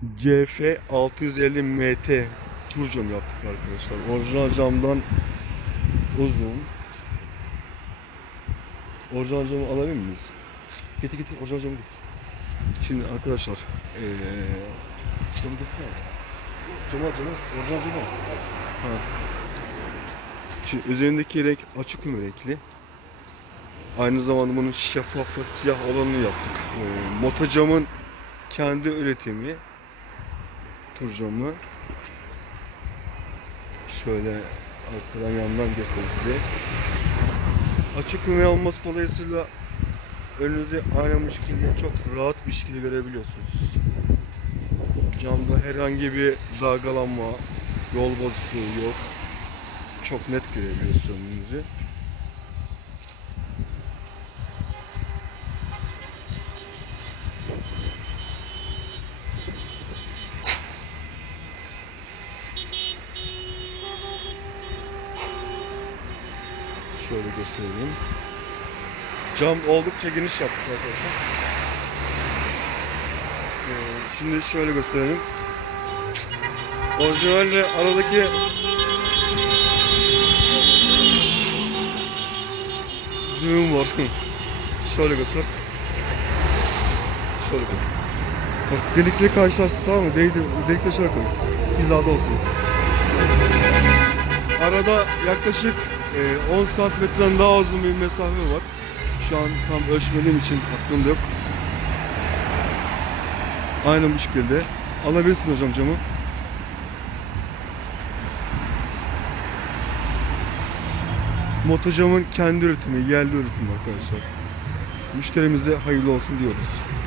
CF 650 MT tur cam yaptık arkadaşlar. Orijinal camdan uzun. Orijinal camı alabilir miyiz? Getir getir orijinal camı getir. Şimdi arkadaşlar eee camı getirsene. Camı al camı. Orijinal camı. Ha. Şimdi üzerindeki renk açık kum renkli. Aynı zamanda bunun şeffaf ve siyah olanını yaptık. Ee, Motocam'ın kendi üretimi tur camı. Şöyle arkadan yandan göstereyim size. Açık küme olması dolayısıyla önünüzü aynamış gibi çok rahat bir şekilde görebiliyorsunuz. Camda herhangi bir dalgalanma, yol bozukluğu yok. Çok net görebiliyorsunuz önünüzü. Şöyle göstereyim. Cam oldukça geniş yaptık arkadaşlar. Ee, şimdi şöyle gösterelim. Orijinalle aradaki düğüm var. şöyle göster. Şöyle koy. Bak delikle karşılaştı tamam mı? Değdi. Delikle şöyle koy. Hizada olsun. Arada yaklaşık 10 santimetreden daha uzun bir mesafe var. Şu an tam ölçmediğim için aklımda yok. Aynen bu şekilde. Alabilirsin hocam camı. Motocam'ın kendi üretimi, yerli üretimi arkadaşlar. Müşterimize hayırlı olsun diyoruz.